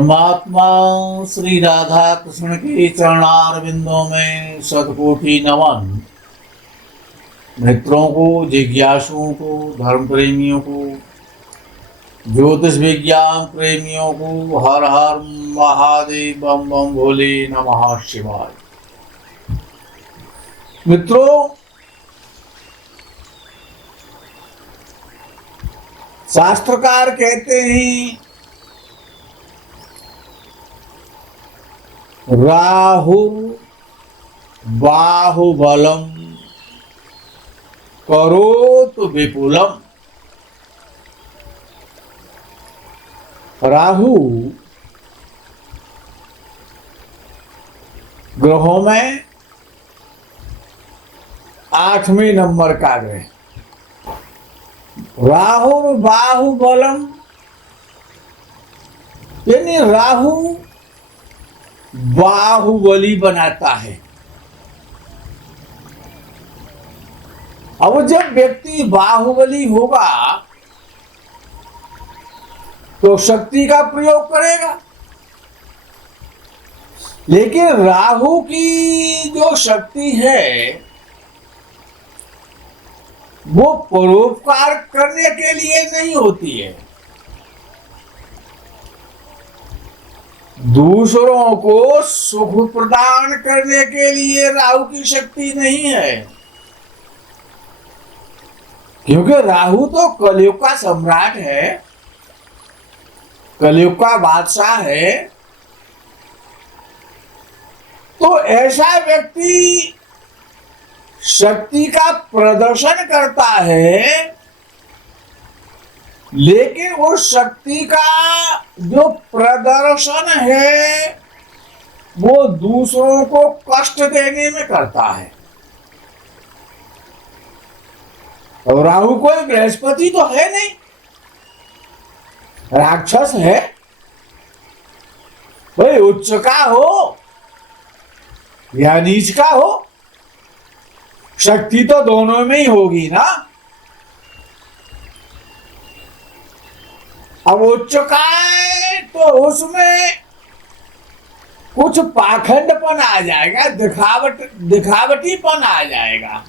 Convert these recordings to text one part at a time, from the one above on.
परमात्मा श्री राधा कृष्ण के चरणारविंदों में शतकोटि नमन। मित्रों को, जिज्ञासुओं को, धर्म प्रेमियों को, ज्योतिष विज्ञान प्रेमियों को हर हर महादेव, बम बम भोले, नमः शिवाय। मित्रों, शास्त्रकार कहते हैं राहु बाहुबलम करोतु विपुलम। राहु ग्रहों में 8वें नंबर का ग्रह। राहु बाहुबलम यानी राहु बाहुबली बनाता है। अब जब व्यक्ति बाहुबली होगा तो शक्ति का प्रयोग करेगा, लेकिन राहु की जो शक्ति है वो परोपकार करने के लिए नहीं होती है, दूसरों को सुख प्रदान करने के लिए राहु की शक्ति नहीं है। क्योंकि राहु तो कलयुग का सम्राट है, कलयुग का बादशाह है। तो ऐसा व्यक्ति शक्ति का प्रदर्शन करता है, लेकिन उस शक्ति का जो प्रदर्शन है वो दूसरों को कष्ट देने में करता है। और राहु कोई बृहस्पति तो है नहीं, राक्षस है। भाई उच्च का हो या नीच का हो, शक्ति तो दोनों में ही होगी ना। अब उच्च का है तो उसमें कुछ पाखंडपन आ जाएगा, दिखावटीपन आ जाएगा।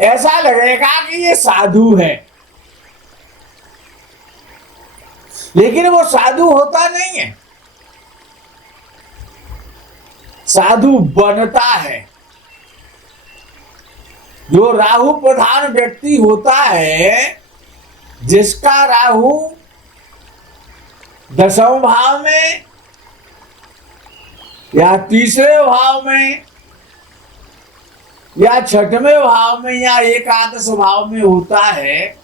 ऐसा लगेगा कि ये साधु है, लेकिन वो साधु होता नहीं है, साधु बनता है। जो राहु प्रधान व्यक्ति होता है, जिसका राहु 10वें भाव में या 3रे भाव में या 6वें भाव में या एकादश भाव में होता है,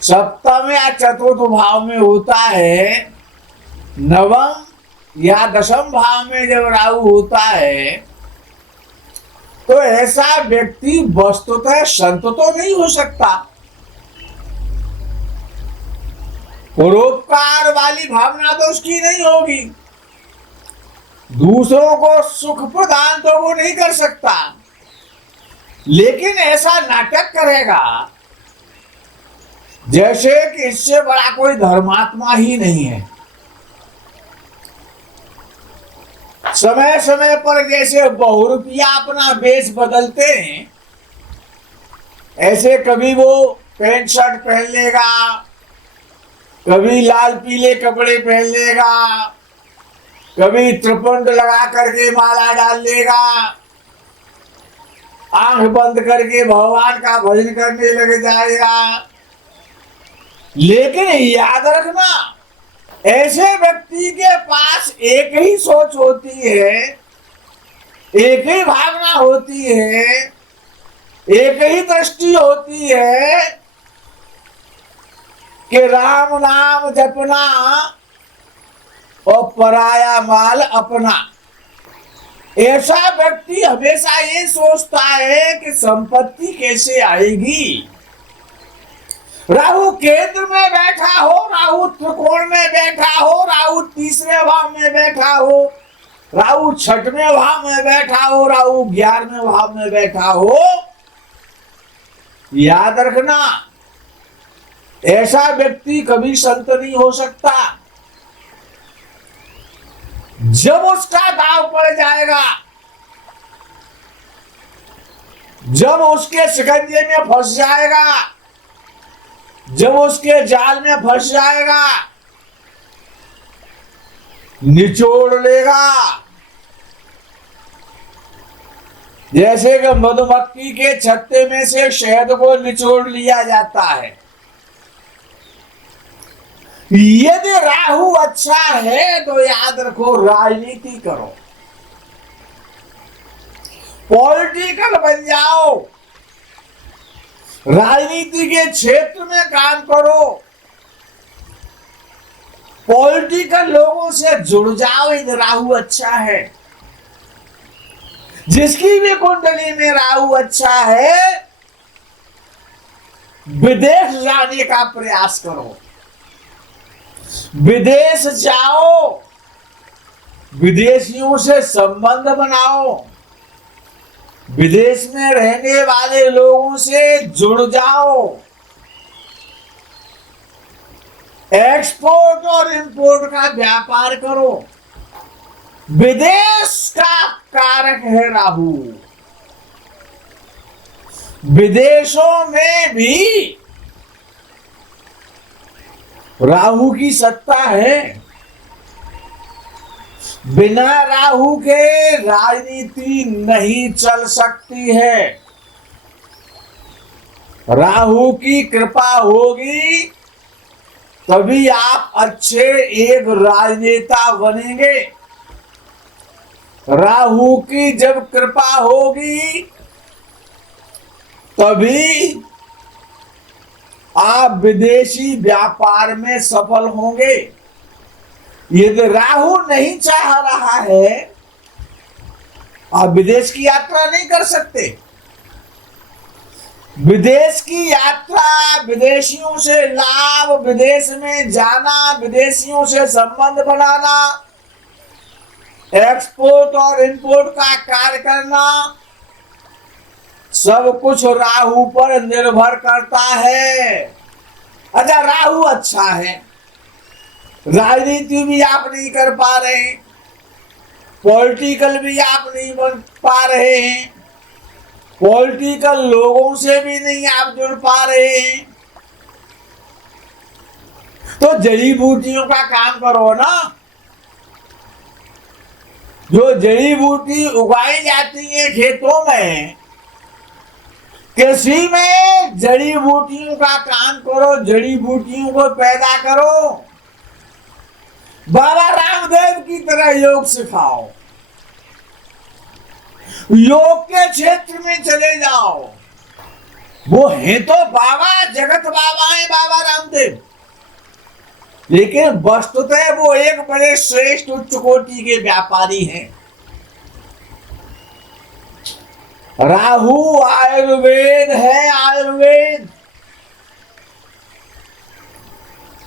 7वें या 4th भाव में होता है, 9वें या 10वें भाव में जब राहु होता है, तो ऐसा व्यक्ति वस्तुतः संत तो नहीं हो सकता। परोपकार वाली भावना तो उसकी नहीं होगी, दूसरों को सुख प्रदान तो वो नहीं कर सकता, लेकिन ऐसा नाटक करेगा जैसे कि इससे बड़ा कोई धर्मात्मा ही नहीं है। समय समय पर जैसे बहुरूपिया अपना वेश बदलते हैं, ऐसे कभी वो पैंट शर्ट पहन लेगा, कभी लाल पीले कपड़े पहन लेगा, कभी त्रिपुंड लगा करके माला डाल लेगा, आंख बंद करके भगवान का भजन करने लग जाएगा। लेकिन याद रखना, ऐसे व्यक्ति के पास एक ही सोच होती है, एक ही भावना होती है, एक ही दृष्टि होती है कि राम नाम जपना और पराया माल अपना। ऐसा व्यक्ति हमेशा ये सोचता है कि संपत्ति कैसे आएगी। राहु केंद्र में बैठा हो, राहु त्रिकोण में बैठा हो, राहु 3रे भाव में बैठा हो, राहु 6वें भाव में बैठा हो, राहु 11वें भाव में बैठा हो, याद रखना ऐसा व्यक्ति कभी संत नहीं हो सकता। जब उसका दाव पड़ जाएगा, जब उसके शिकंजे में फंस जाएगा, जब उसके जाल में फंस जाएगा, निचोड़ लेगा। जैसे कि मधुमक्खी के छत्ते में से शहद को निचोड़ लिया जाता है। यदि राहु अच्छा है तो याद रखो, राजनीति करो, पॉलिटिकल बन जाओ, राजनीति के क्षेत्र में काम करो, पॉलिटिकल लोगों से जुड़ जाओ। यदि राहु अच्छा है, जिसकी भी कुंडली में राहु अच्छा है, विदेश जाने का प्रयास करो, विदेश जाओ, विदेशियों से संबंध बनाओ, विदेश में रहने वाले लोगों से जुड़ जाओ, एक्सपोर्ट और इंपोर्ट का व्यापार करो। विदेश का कारक है राहु, विदेशों में भी राहु की सत्ता है। बिना राहु के राजनीति नहीं चल सकती है। राहु की कृपा होगी तभी आप अच्छे एक राजनेता बनेंगे। राहु की जब कृपा होगी तभी आप विदेशी व्यापार में सफल होंगे। यदि राहु नहीं चाह रहा है, आप विदेश की यात्रा नहीं कर सकते। विदेश की यात्रा, विदेशियों से लाभ, विदेश में जाना, विदेशियों से संबंध बनाना, एक्सपोर्ट और इंपोर्ट का कार्य करना, सब कुछ राहु पर निर्भर करता है। अच्छा, राहु अच्छा है, राजनीति भी आप नहीं कर पा रहे हैं, पॉलिटिकल भी आप नहीं बन पा रहे हैं, पॉलिटिकल लोगों से भी नहीं आप जुड़ पा रहे हैं, तो जड़ी बूटियों का काम करो ना। जो जड़ी बूटी उगाई जाती है खेतों में, कृषि में जड़ी बूटियों का काम करो, जड़ी बूटियों को पैदा करो। बाबा रामदेव की तरह योग सिखाओ, योग के क्षेत्र में चले जाओ। वो है तो बाबा, जगत बाबा है बाबा रामदेव, लेकिन वस्तुतः वो एक बड़े श्रेष्ठ उच्च कोटि के व्यापारी हैं। राहु आयुर्वेद है, आयुर्वेद,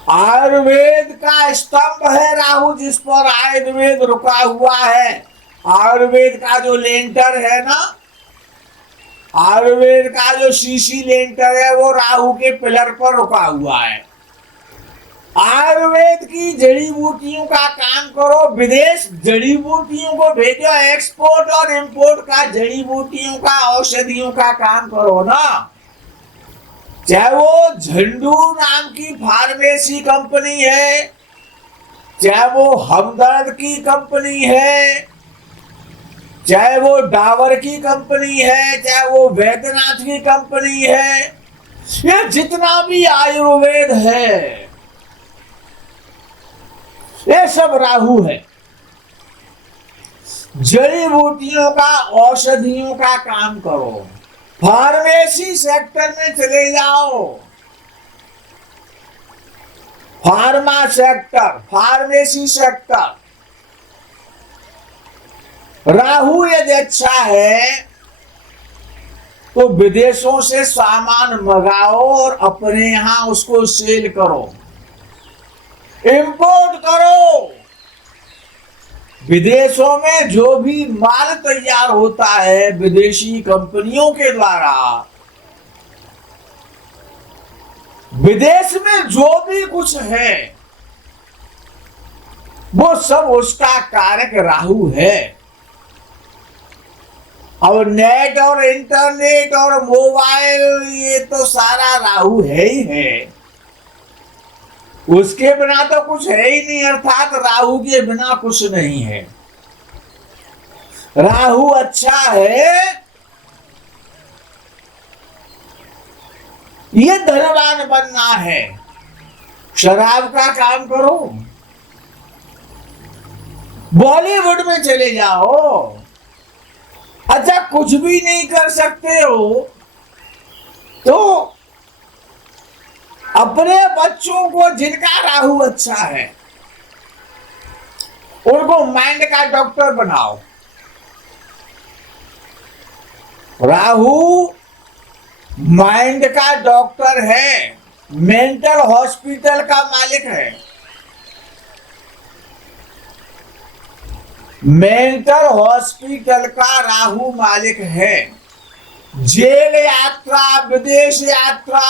आयुर्वेद का स्तंभ है राहु, जिस पर आयुर्वेद रुका हुआ है। आयुर्वेद का जो लेंटर है ना, आयुर्वेद का जो शीशी लेंटर है, वो राहु के पिलर पर रुका हुआ है। आयुर्वेद की जड़ी बूटियों का काम करो, विदेश जड़ी बूटियों को भेजो, एक्सपोर्ट और इंपोर्ट का जड़ी बूटियों का, औषधियों का काम करो ना। चाहे वो झंडू नाम की फार्मेसी कंपनी है, चाहे वो हमदर्द की कंपनी है, चाहे वो डाबर की कंपनी है, चाहे वो वैद्यनाथ की कंपनी है, ये जितना भी आयुर्वेद है, ये सब राहु है। जड़ी बूटियों का, औषधियों का काम करो। फार्मेसी सेक्टर में चले जाओ, pharma sector, pharmacy sector. Rahu यदि अच्छा है तो विदेशों से सामान मंगाओ और अपने यहां उसको सेल करो, इंपोर्ट करो। विदेशों में जो भी माल तैयार होता है विदेशी कंपनियों के द्वारा, विदेश में जो भी कुछ है वो सब उसका कारक राहु है। अब नेट और इंटरनेट और मोबाइल ये तो सारा राहु है ही है, उसके बिना तो कुछ है ही नहीं, अर्थात राहु के बिना कुछ नहीं है। राहु अच्छा है, ये धनवान बनना है, शराब का काम करो, बॉलीवुड में चले जाओ। अच्छा कुछ भी नहीं कर सकते हो तो अपने बच्चों को, जिनका राहु अच्छा है, उनको माइंड का डॉक्टर बनाओ। राहु माइंड का डॉक्टर है, मेंटल हॉस्पिटल का मालिक है। मेंटल हॉस्पिटल का राहु मालिक है। जेल यात्रा, विदेश यात्रा,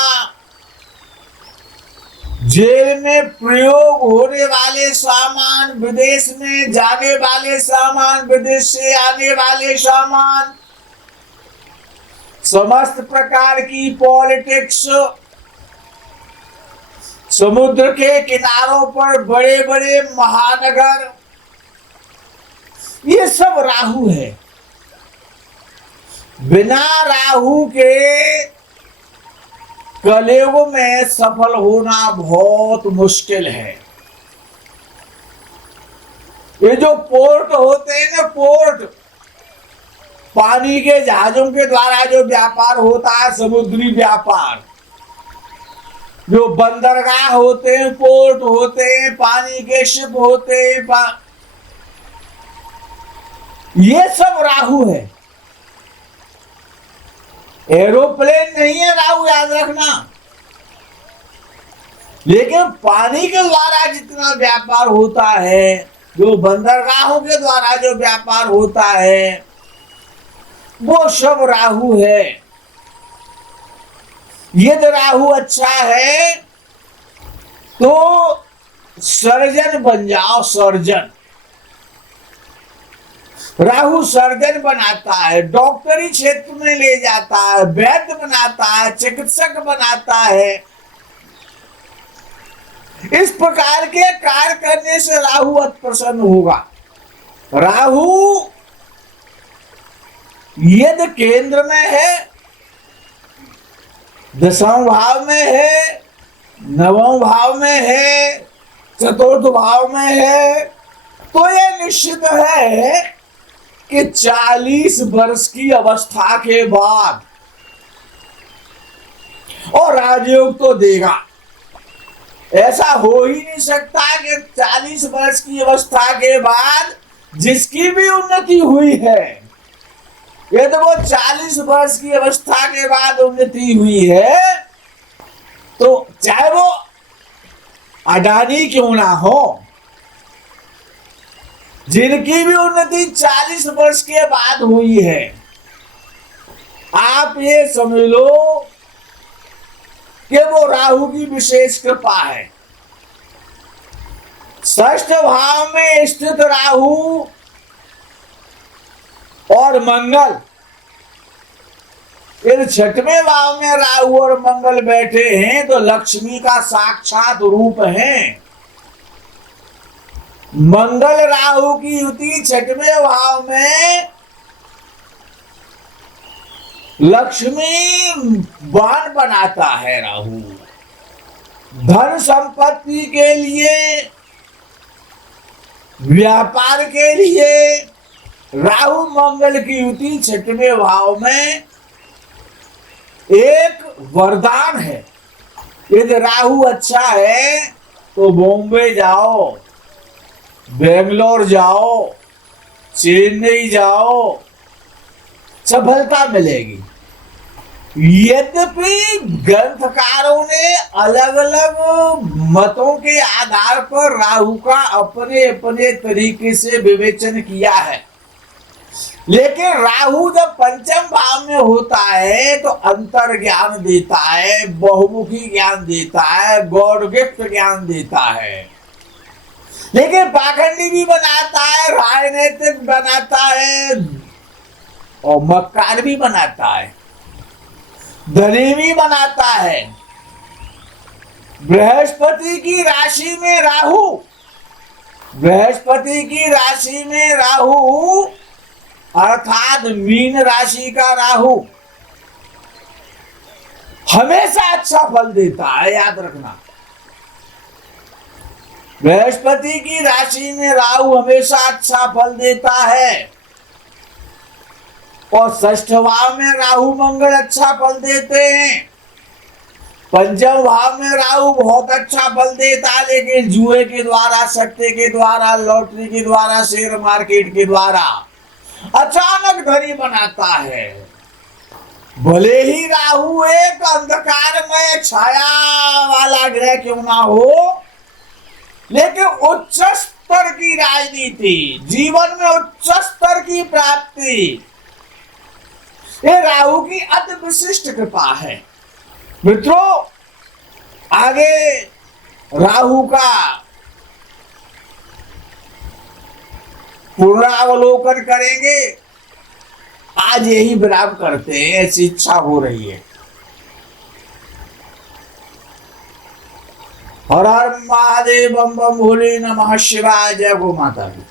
जेल में प्रयोग होने वाले सामान, विदेश में जाने वाले सामान, विदेश से आने वाले सामान, समस्त प्रकार की पॉलिटिक्स, समुद्र के किनारों पर बड़े बड़े महानगर, ये सब राहु है। बिना राहु के कलयुग में सफल होना बहुत मुश्किल है। ये जो पोर्ट होते हैं ना, पोर्ट, पानी के जहाजों के द्वारा जो व्यापार होता है, समुद्री व्यापार, जो बंदरगाह होते हैं, पोर्ट होते हैं, पानी के शिप होते हैं, ये सब राहु है। एरोप्लेन नहीं है राहु, याद रखना। लेकिन पानी के द्वारा जितना व्यापार होता है, जो बंदरगाहों के द्वारा जो व्यापार होता है, वो सब राहु है। यदि राहु अच्छा है तो सर्जन बन जाओ, सर्जन। राहु सर्जन बनाता है, डॉक्टरी क्षेत्र में ले जाता है, वैद्य बनाता है, चिकित्सक बनाता है। इस प्रकार के कार्य करने से राहु अति प्रसन्न होगा। राहु यदि केंद्र में है, दसवां भाव में है, नवम भाव में है, चतुर्थ भाव में है, तो यह निश्चित है कि 40 वर्ष की अवस्था के बाद, और राजयोग तो देगा। ऐसा हो ही नहीं सकता कि 40 वर्ष की अवस्था के बाद जिसकी भी उन्नति हुई है, यदि वो 40 वर्ष की अवस्था के बाद उन्नति हुई है, तो चाहे वो अडानी क्यों ना हो, जिनकी भी उन्नति 40 वर्ष के बाद हुई है, आप ये समझ लो कि वो राहु की विशेष कृपा है। षष्ठ भाव में स्थित राहु और मंगल, यदि छठवें भाव में राहु और मंगल बैठे हैं तो लक्ष्मी का साक्षात रूप है। मंगल राहु की युति छठवें भाव में लक्ष्मी बाण बनाता है। राहु धन संपत्ति के लिए, व्यापार के लिए राहु मंगल की युति छठवें भाव में एक वरदान है। यदि राहु अच्छा है तो बॉम्बे जाओ, बेंगलोर जाओ, चेन्नई जाओ, सफलता मिलेगी। यद्यपि ग्रंथकारों ने अलग अलग मतों के आधार पर राहु का अपने अपने तरीके से विवेचन किया है, लेकिन राहु जब पंचम भाव में होता है तो अंतर ज्ञान देता है, बहुमुखी ज्ञान देता है, गॉड गिफ्ट ज्ञान देता है। लेकिन पाखंडी भी बनाता है, राजनीतिक बनाता है और मक्कार भी बनाता है, धनी भी बनाता है। बृहस्पति की राशि में राहु, बृहस्पति की राशि में राहु अर्थात मीन राशि का राहु हमेशा अच्छा फल देता है, याद रखना। बृहस्पति की राशि में राहु हमेशा अच्छा फल देता है और षष्ठ भाव में राहु मंगल अच्छा फल देते हैं। पंचम भाव में राहु बहुत अच्छा फल देता है, लेकिन जुए के द्वारा, सट्टे के द्वारा, लॉटरी के द्वारा, शेयर मार्केट के द्वारा अचानक धनी बनाता है। भले ही राहु एक अंधकार में छाया वाला ग्रह क्यों ना हो, लेकिन उच्च स्तर की राजनीति, जीवन में उच्च स्तर की प्राप्ति, ये राहु की अति विशिष्ट कृपा है। मित्रों, आगे राहु का पुनरावलोकन करेंगे। आज यही विराम करते हैं, ऐसी इच्छा हो रही है। हर हर महादेव, बम बम भोले, नमः शिवाय, जय गो माता दी।